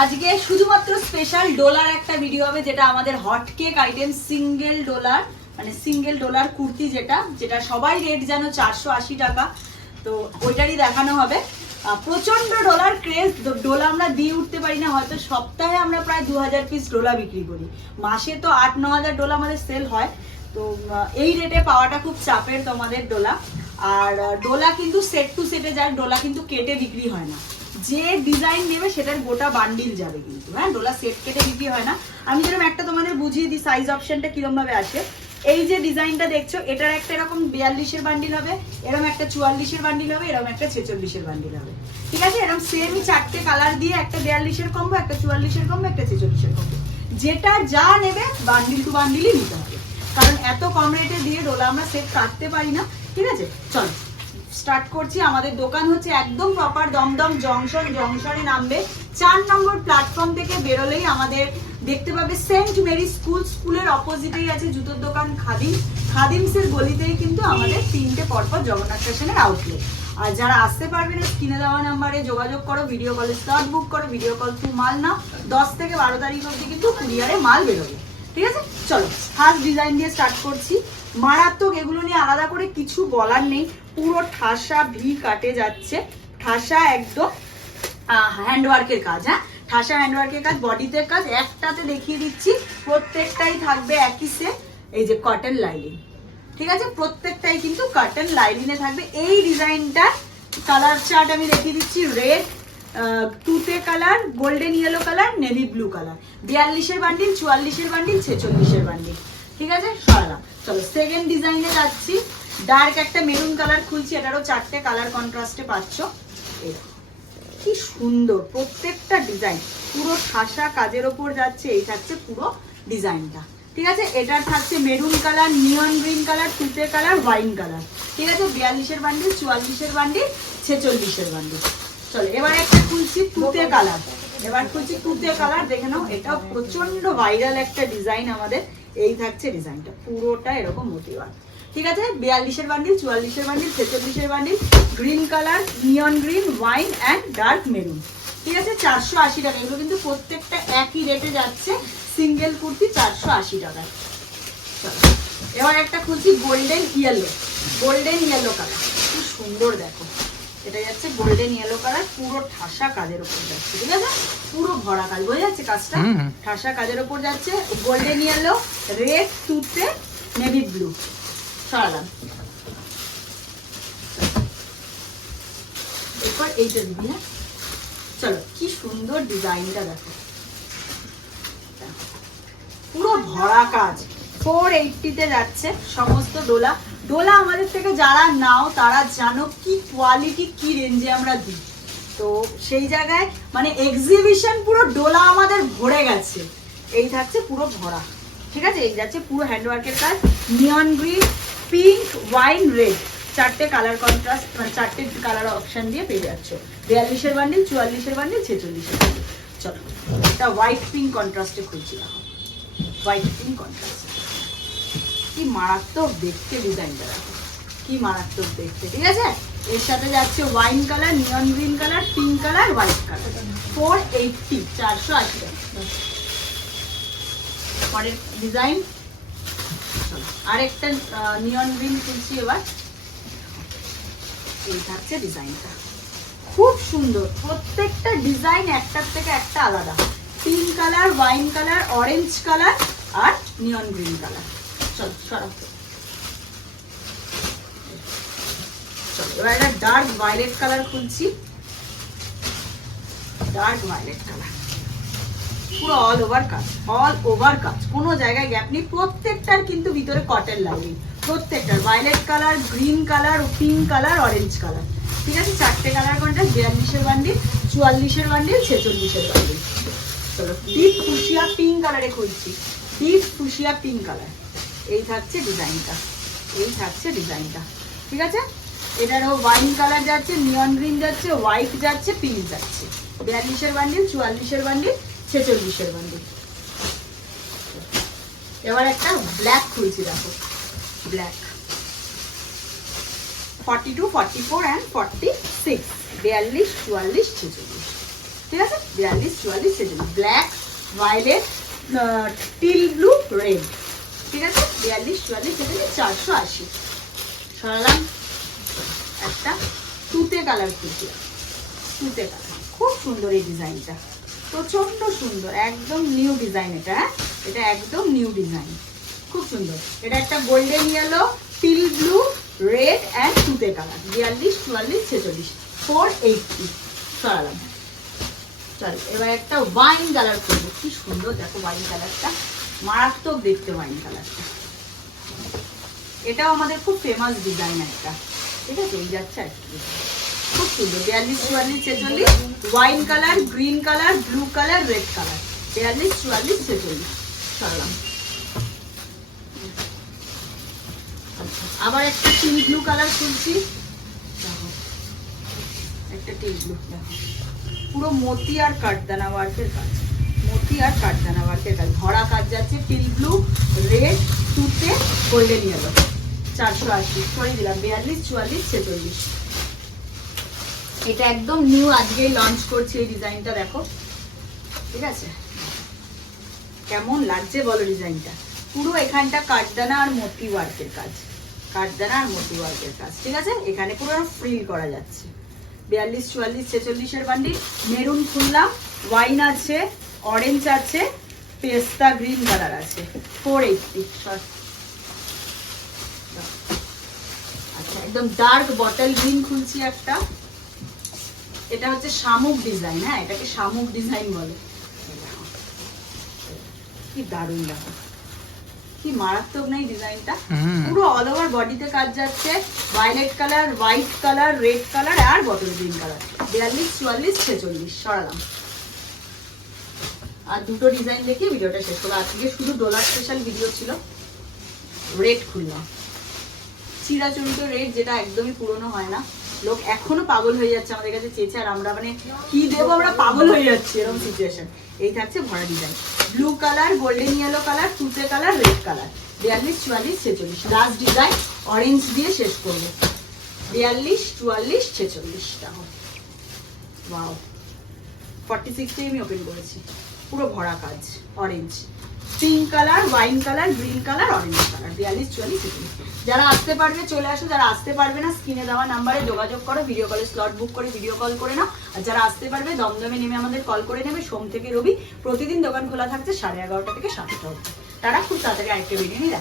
আজকে শুধুমাত্র স্পেশাল ডোলার একটা ভিডিও হবে, যেটা আমাদের hot cake item single dollar মানে সিঙ্গেল ডোলার কুর্তি যেটা যেটা সবাই রেট জানো চারশো আশি টাকা। তো ওইটারই দেখানো হবে। প্রচণ্ড ডলার ক্রেজ ডোলা আমরা দিয়ে উঠতে পারি না, হয়তো সপ্তাহে আমরা প্রায় দু হাজার পিস ডোলা বিক্রি করি। মাসে তো আট ন হাজার ডোলা আমাদের সেল হয়। তো এই রেটে পাওয়াটা খুব চাপের তোমাদের ডোলা আর ডোলা কিন্তু সেট টু সেটে যায় ডোলা কিন্তু কেটে বিক্রি হয় না। যে ডিজাইন নেবে সেটার গোটা বান্ডিল যাবে কিন্তু হ্যাঁ? ডোলা সেট কেটে বিক্রি হয় না? আমি যেরকম একটা তোমাদের বুঝিয়ে দিই সাইজ অপশনটা কিরম ভাবে আসে। এই যে ডিজাইনটা দেখছ, এটার একটা এরকম বিয়াল্লিশের বান্ডিল হবে, এরকম একটা চুয়াল্লিশের বান্ডিল হবে, এরকম একটা ছেচল্লিশের বান্ডিল হবে। ঠিক আছে? এরকম সেমই চারটে কালার দিয়ে একটা বিয়াল্লিশের কম্বো একটা চুয়াল্লিশের কম্বো একটা ছেচল্লিশের কম্বো যেটা যা নেবে বান্ডিল টু বান্ডিলই নিতে হবে। কারণ এত কম রেটে দিয়ে ডোলা আমরা সেট কাটতে পারি না, ঠিক আছে? চলো। স্টার্ট করছি। আমাদের দোকান হচ্ছে একদম প্রপার দমদম জংশন। জংশনে নামবে। চার নম্বর প্ল্যাটফর্ম থেকে বেরোলেই আমাদের দেখতে পাবে সেন্ট মেরি স্কুল। স্কুলের অপোজিটেই আছে জুতোর দোকান খাদিম। খাদিমসের গলিতেই কিন্তু আমাদের তিনটে পরপর জগন্নাথ স্টেশনের আউটলেট আর যারা আসতে পারবে না কিনে দেওয়া নাম্বারে যোগাযোগ করো ভিডিও কলে স্লট বুক করো ভিডিও কল থ্রু মাল নাও। দশ থেকে বারো তারিখ অবধি কিন্তু কুরিয়ারে মাল বেরোবে। ঠিক আছে? চলো ফার্স্ট ডিজাইন দিয়ে স্টার্ট করছি। মারাত্মক, এগুলো নিয়ে আলাদা করে কিছু বলার নেই। পুরো ঠাসা ভি কাটে যাচ্ছে। ঠাসা একদম হ্যান্ডওয়ার্কের কাজ হ্যাঁ? ঠাসা হ্যান্ডওয়ার্কের কাজ বডিতে কাজ, একটাতে দেখিয়ে দিচ্ছি, প্রত্যেকটাই থাকবে একই সে এই যে কটন লাইনিং ঠিক আছে? প্রত্যেকটাই কিন্তু কটন লাইনিংয়ে থাকবে। এই ডিজাইনটা কালার চার্ট আমি দেখিয়ে দিচ্ছি রেড তুতে colour golden yellow colour navy blue colour বিয়াল্লিশের bundle চুয়াল্লিশের বান্ডিল ছেচল্লিশের বান্ডিল ঠিক আছে? সরালাম। চলো সেকেন্ড ডিজাইনে যাচ্ছি। ডার্ক একটা মেরুন কালার খুলছি, এটারও চারটে কালার কন্ট্রাস্টে পাচ্ছ। কি সুন্দর, প্রত্যেকটা ডিজাইন পুরো ঠাসা কাজের ওপর যাচ্ছে, এই থাকছে পুরো ডিজাইনটা ঠিক আছে? এটার থাকছে maroon colour neon green colour তুতে কালার ওয়াইন কালার ঠিক আছে? বিয়াল্লিশের বান্ডিল চুয়াল্লিশের বান্ডিল ছেচল্লিশের বান্ডিল চলো। এবার একটা খুলছি তুতে কালার। এবার খুলছি তুতে কালার। দেখে নাও এটা প্রচণ্ড ভাইরাল একটা ডিজাইন আমাদের। এই থাকছে ডিজাইনটা পুরোটা এরকম মোটিভার ঠিক আছে? বিয়াল্লিশের বান্ডিল চুয়াল্লিশের bundle ছেচল্লিশের bundle green colour neon green wine and dark maroon ঠিক আছে? চারশো আশি টাকা। এগুলো কিন্তু প্রত্যেকটা একই রেটে যাচ্ছে। সিঙ্গেল কুর্তি চারশো আশি টাকায়। এবার একটা খুলছি golden yellow golden yellow colour কি সুন্দর দেখো। এটা যাচ্ছে গোল্ডেন ইয়েলো কালার পুরো ঠাসা কাজের উপর যাচ্ছে ঠিক আছে? পুরো ভরা কাজ বোঝা যাচ্ছে কাজটা। ঠাসা কাজের উপর যাচ্ছে গোল্ডেন ইয়েলো রেড তুতে নেভি ব্লু সরালাম। এরপর এইটা দিবি হ্যাঁ? চলো কি সুন্দর ডিজাইনটা দেখো। পুরো ভরা কাজ ফোর এইটটিতে যাচ্ছে সমস্ত ডোলা ডোলা আমাদের থেকে যারা নাও, তারা জানো কি কোয়ালিটি কি রেঞ্জে আমরা দিই। তো সেই জায়গায় মানে এক্সিবিশন পুরো ডোলা আমাদের ভরে গেছে। এই থাকছে পুরো ভরা। ঠিক আছে? এই যাচ্ছে পুরো হ্যান্ডওয়ার্কের কাজ। Neon green pink wine red চারটে কালার কন্ট্রাস্ট মানে চারটে কালার অপশন দিয়ে পেয়ে যাচ্ছ। বিয়াল্লিশের বান্ডিল চুয়াল্লিশের বান্ডিল ছেচল্লিশের বান্ডিল চলো, এটা হোয়াইট পিঙ্ক কন্ট্রাস্টে খুলছি হোয়াইট পিঙ্ক কন্ট্রাস্ট কি মারাত্মক দেখতে ডিজাইনটা দেখো কি মারাত্মক দেখতে, ঠিক আছে? এর সাথে যাচ্ছে wine colour neon green colour pink colour white colour four eighty চারশো আশি টাকা। পরের ডিজাইন আরেকটা নিয়ন গ্রিন তুলছি এবার। এই থাকছে ডিজাইনটা খুব সুন্দর। প্রত্যেকটা ডিজাইন একটার থেকে একটা আলাদা। Pink colour wine colour orange colour আর neon green colour violet colour খুলছি। ডার্ক ভায়োলেট কালার পুরো অল ওভার অল ওভার কোনো জায়গায় গ্যাপ নেই। প্রত্যেকটার কিন্তু ভিতরে কটন লাইনিং প্রত্যেকটার violet colour green colour pink colour orange colour ঠিক আছে? চারটে কালার কোনটা বিয়াল্লিশের বান্ডিল চুয়াল্লিশের বান্ডিল ছেচল্লিশের বান্ডিল চলো ডিপ ফুসিয়া পিঙ্ক কালারে খুলছি। ডিপ ফুসিয়া পিঙ্ক কালার এই থাকছে ডিজাইনটা, এই থাকছে ডিজাইনটা, ঠিক আছে? এটারও ওয়াইন কালার যাচ্ছে নিয়ন গ্রিন যাচ্ছে হোয়াইট যাচ্ছে পিঙ্ক যাচ্ছে। বিয়াল্লিশের বান্ডিল চুয়াল্লিশের বান্ডিল ছেচল্লিশের বান্ডিল এবার একটা ব্ল্যাক খুলছি, দেখো। Black forty two forty four and forty six বিয়াল্লিশ, চুয়াল্লিশ, ছেচল্লিশ। ঠিক আছে? বিয়াল্লিশ, চুয়াল্লিশ, ছেচল্লিশ। Black violet teal blue red ঠিক আছে? বিয়াল্লিশ, চুয়াল্লিশ ছেচল্লিশ চারশো আশি। সরালাম একটা তুতে কালার কুর্তি। তুতে কালার। খুব সুন্দর এই ডিজাইনটা। প্রচণ্ড সুন্দর, একদম নিউ ডিজাইন এটা হ্যাঁ? এটা একদম নিউ ডিজাইন। খুব সুন্দর। এটা একটা golden yellow teal blue red and তুতে কালার। বিয়াল্লিশ, চুয়াল্লিশ, ছেচল্লিশ ফোর এইটটি সরালাম। চল, এবার একটা ওয়াইন কালার করব। কি সুন্দর, দেখো ওয়াইন কালারটা মারাত্মক দেখতে ওয়াইন কালারটা এটাও আমাদের খুব ফেমাস ডিজাইন একটা। ঠিক আছে, এই যাচ্ছে কি। খুব সুন্দর, বিয়াল্লিশ চুয়াল্লিশ ছেচল্লিশ wine colour green colour blue colour red colour বিয়াল্লিশ চুয়াল্লিশ ছেচল্লিশ, সরলাম। আবার একটা টিল ব্লু কালার খুলছি। একটা টিল ব্লু পুরো মতি আর কাঠদানা ওয়ার্কের কাজ। মতি আর কাঠদানা ওয়ার্কের কাজ? ভরা কাজ যাচ্ছে, টিল ব্লু, রেড তুতে গোল্ডেন ইয়েলো চারশো আশি করে দিলাম, বিয়াল্লিশ, চুয়াল্লিশ, ছেচল্লিশ। এটা একদম নিউ আজকেই লঞ্চ করছি এই ডিজাইনটা দেখো। ঠিক আছে? কেমন লাগছে বলো ডিজাইনটা পুরো এখানটা কাঠদানা আর মতি ওয়ার্কের কাজ। কাঠদানা আর মতি ওয়ার্কের কাজ, ঠিক আছে? এখানে পুরো ফ্রিল করা যাচ্ছে। বিয়াল্লিশ, চুয়াল্লিশ, ছেচল্লিশের বান্ডি মেরুন খুললাম ওয়াইন আছে অরেঞ্জ আছে পেস্তা গ্রিন কালার আছে ফোর এইটটি আচ্ছা একদম ডার্ক বটল গ্রিন খুলছি একটা। এটা হচ্ছে শামুক ডিজাইন হ্যাঁ এটাকে শামুক ডিজাইন বলে। কি দারুণ দেখো। কি মারাত্মক নেই ডিজাইনটা পুরো অল ওভার বডিতে কাজ যাচ্ছে। Violet colour white colour red colour আর বটল গ্রিন কালার বিয়াল্লিশ চুয়াল্লিশ ছেচল্লিশ সরালাম। আর দুটো ডিজাইন দেখে ভিডিওটা শেষ করব। আজকে শুধু ডলার স্পেশাল ভিডিও ছিল। রেড খুললাম। চিরাচরিত রেট যেটা একদমই পুরনো হয় না। লোক এখনও পাগল হয়ে যাচ্ছে আমাদের কাছে চেয়েছে, আর আমরা মানে কি দেবো, আমরা পাগল হয়ে যাচ্ছি এরকম সিচুয়েশন এই থাকছে ভরা design blue colour golden yellow colour তুতে কালার রেড কালার বিয়াল্লিশ, চুয়াল্লিশ, ছেচল্লিশ। লাস্ট ডিজাইন অরেঞ্জ দিয়ে শেষ করব। বিয়াল্লিশ, চুয়াল্লিশ ছেচল্লিশ দেখো ওয়াও ফর্টি সিক্সটাই আমি ওপেন করেছি। পুরো ভরা কাজ orange pink colour wine colour green colour orange colour বিয়াল্লিশ, চুয়াল্লিশ ছেচল্লিশ যারা আসতে পারবে, চলে আসো। যারা আসতে পারবে না স্ক্রিনে দেওয়া নাম্বারে যোগাযোগ করো ভিডিও কলে স্লট বুক করে ভিডিও কল করে নাও। আর যারা আসতে পারবে, দমদমে নেমে আমাদের কল করে নেবে, সোম থেকে রবি। প্রতিদিন দোকান খোলা থাকছে সাড়ে এগারোটা থেকে সাতটা অবধি। তারা খুব তাড়াতাড়ি আরেকটা ভিডিও নিয়ে।